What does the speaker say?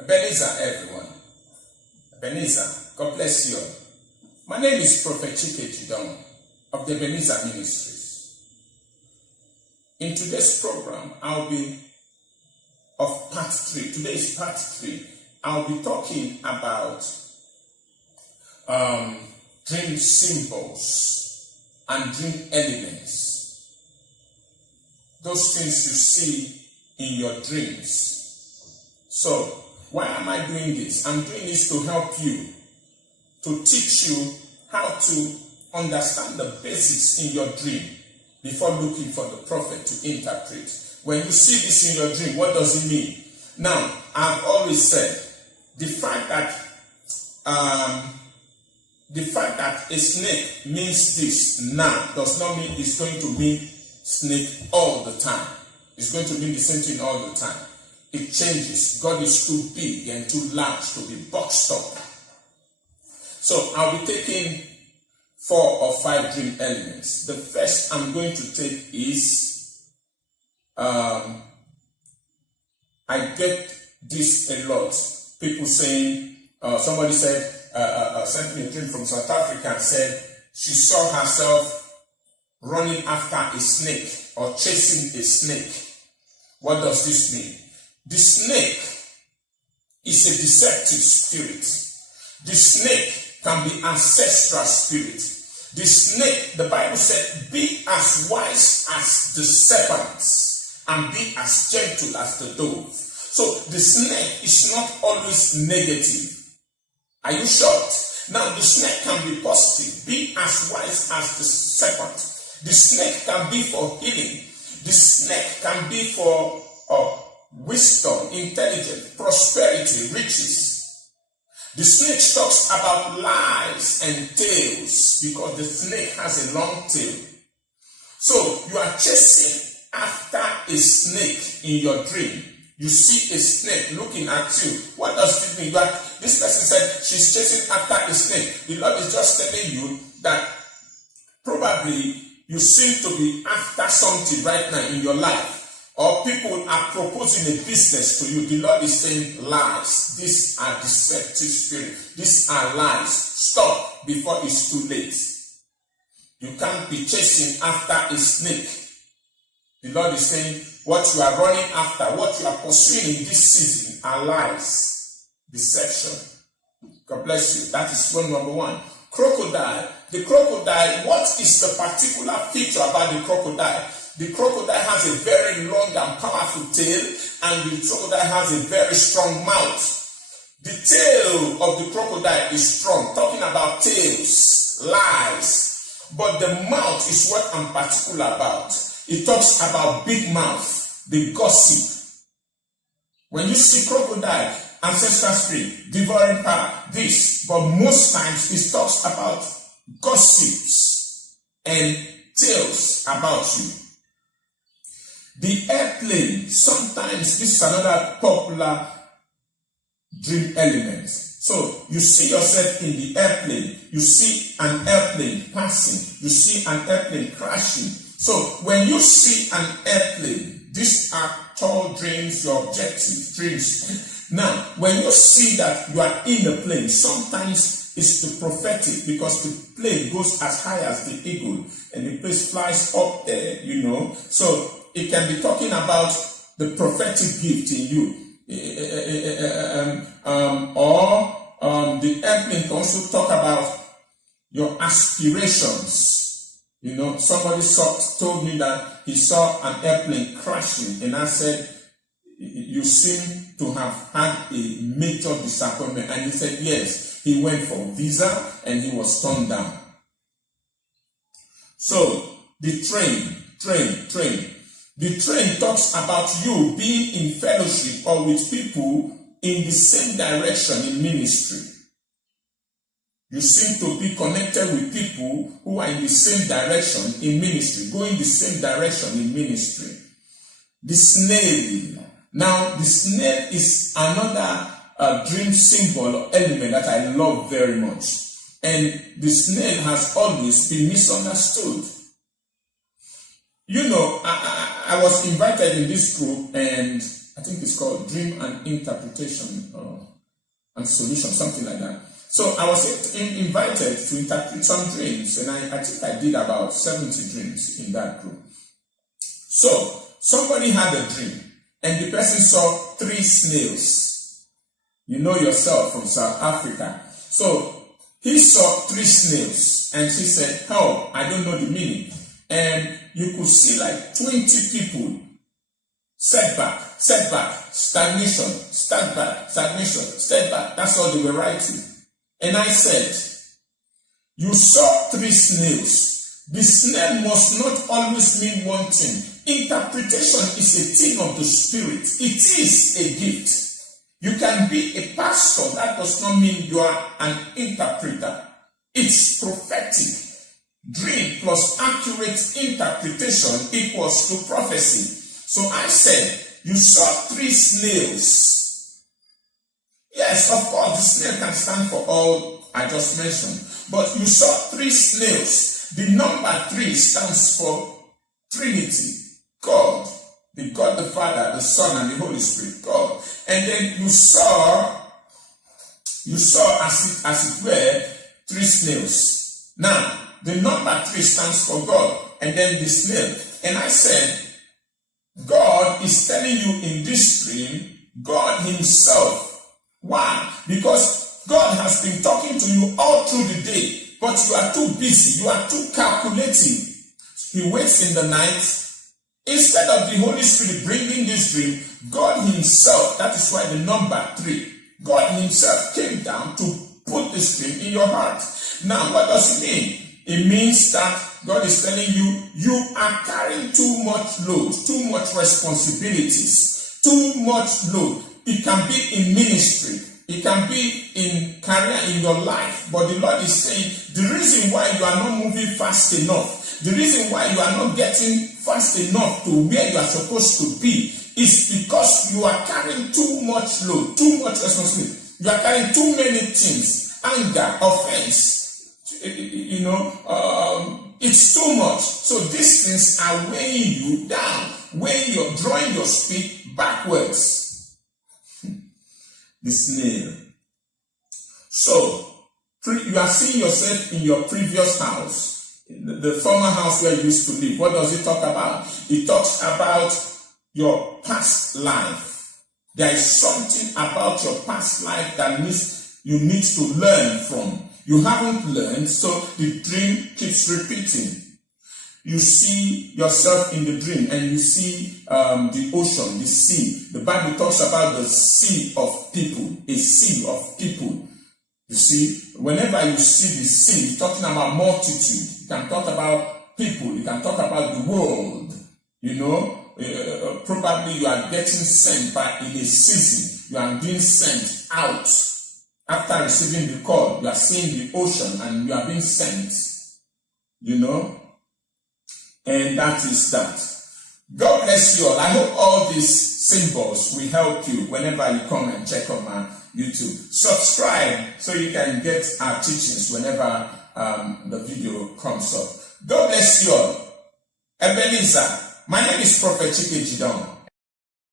Ebenezer, everyone. Ebenezer, God bless you all. My name is Prophet Chike Jideonwo of the Ebenezer Ministries. In today's program, I'll be of part 3. Today is part 3. I'll be talking about dream symbols and dream elements. Those things you see in your dreams. So, why am I doing this? I'm doing this to help you, to teach you how to understand the basics in your dream before looking for the prophet to interpret. When you see this in your dream, what does it mean? Now, I've always said, the fact that a snake means this now does not mean it's going to mean snake all the time. It's going to mean the same thing all the time. It changes. God is too big and too large to be boxed up. So I'll be taking 4 or 5 dream elements. The first I'm going to take is, I get this a lot. People saying, somebody said, sent me a dream from South Africa and said she saw herself running after a snake or chasing a snake. What does this mean? The snake is a deceptive spirit. The snake can be ancestral spirit. The snake, the Bible said, be as wise as the serpents and be as gentle as the dove. So the snake is not always negative. Are you shocked? Now the snake can be positive. Be as wise as the serpent. The snake can be for healing. The snake can be for wisdom, intelligence, prosperity, riches. The snake talks about lies and tails because the snake has a long tail. So you are chasing after a snake in your dream. You see a snake looking at you. What does it mean? This person said she's chasing after a snake. The Lord is just telling you that probably you seem to be after something right now in your life. Or people are proposing a business to you. The Lord is saying lies. These are deceptive spirits. These are lies. Stop before it's too late. You can't be chasing after a snake. The Lord is saying what you are running after, what you are pursuing in this season are lies. Deception. God bless you. That is one number 1. Crocodile. The crocodile, what is the particular feature about the crocodile? The crocodile has a very long and powerful tail, and the crocodile has a very strong mouth. The tail of the crocodile is strong, talking about tails, lies. But the mouth is what I'm particular about. It talks about big mouth, the gossip. When you see crocodile, ancestral spirit, devouring power, this, but most times it talks about gossips and tales about you. The airplane, sometimes this is another popular dream element. So you see yourself in the airplane, you see an airplane passing, you see an airplane crashing. So when you see an airplane, these are tall dreams, your objective dreams. Now, when you see that you are in a plane, sometimes it's the prophetic because the plane goes as high as the eagle and the plane flies up there, So it can be talking about the prophetic gift in you. The airplane can also talk about your aspirations. Somebody told me that he saw an airplane crashing, and I said, you seem to have had a major disappointment. And he said, yes, he went for visa and he was turned down. So, the train. The train talks about you being in fellowship or with people in the same direction in ministry. You seem to be connected with people who are in the same direction in ministry, going the same direction in ministry. The snail. Now, the snail is another dream symbol or element that I love very much. And the snail has always been misunderstood. I was invited in this group, and I think it's called Dream and Interpretation. and solution, something like that. So I was invited to interpret some dreams, and I think I did about 70 dreams in that group. So somebody had a dream, and the person saw 3 snails. You know yourself from South Africa. So he saw 3 snails, and she said, "Oh, I don't know the meaning." And you could see like 20 people. Setback, stagnation, setback, stagnation, setback. That's all they were writing. And I said, "You saw 3 snails. The snail must not always mean one thing. Interpretation is a thing of the spirit. It is a gift. You can be a pastor. That does not mean you are an interpreter. It's prophetic. Dream plus accurate interpretation equals to prophecy." So I said, "You saw 3 snails. Yes, of course, the snail can stand for all I just mentioned. But you saw 3 snails. The number 3 stands for Trinity, God, the God the Father, the Son, and the Holy Spirit, God. And then you saw as it were 3 snails. Now, the number 3 stands for God, and then the snail. And I said, God is telling you in this dream, God himself. Why? Because God has been talking to you all through the day, but you are too busy, you are too calculating. He waits in the night. Instead of the Holy Spirit bringing this dream, God himself, that is why the number 3, God himself came down to put this dream in your heart. Now, what does it mean? It means that God is telling you, you are carrying too much load, too much responsibilities, too much load. It can be in ministry, it can be in career in your life, but the Lord is saying, the reason why you are not moving fast enough, the reason why you are not getting fast enough to where you are supposed to be, is because you are carrying too much load, too much responsibility. You are carrying too many things, anger, offense. It's too much. So these things are weighing you down, drawing your speed backwards. The snail. So you are seeing yourself in your previous house, the former house where you used to live. What does it talk about? It talks about your past life. There is something about your past life that you need to learn from. You haven't learned, so the dream keeps repeating. You see yourself in the dream, and you see the ocean, the sea. The Bible talks about the sea of people, a sea of people. You see, whenever you see the sea, you're talking about multitude. You can talk about people. You can talk about the world. Probably you are getting sent in a season. You are being sent out. After receiving the call, you are seeing the ocean and you are being sent, and that is that. God bless you all. I hope all these symbols will help you whenever you come and check on my YouTube. Subscribe so you can get our teachings whenever the video comes up. God bless you all. Ebenezer, my name is Prophet Chike Jideonwo.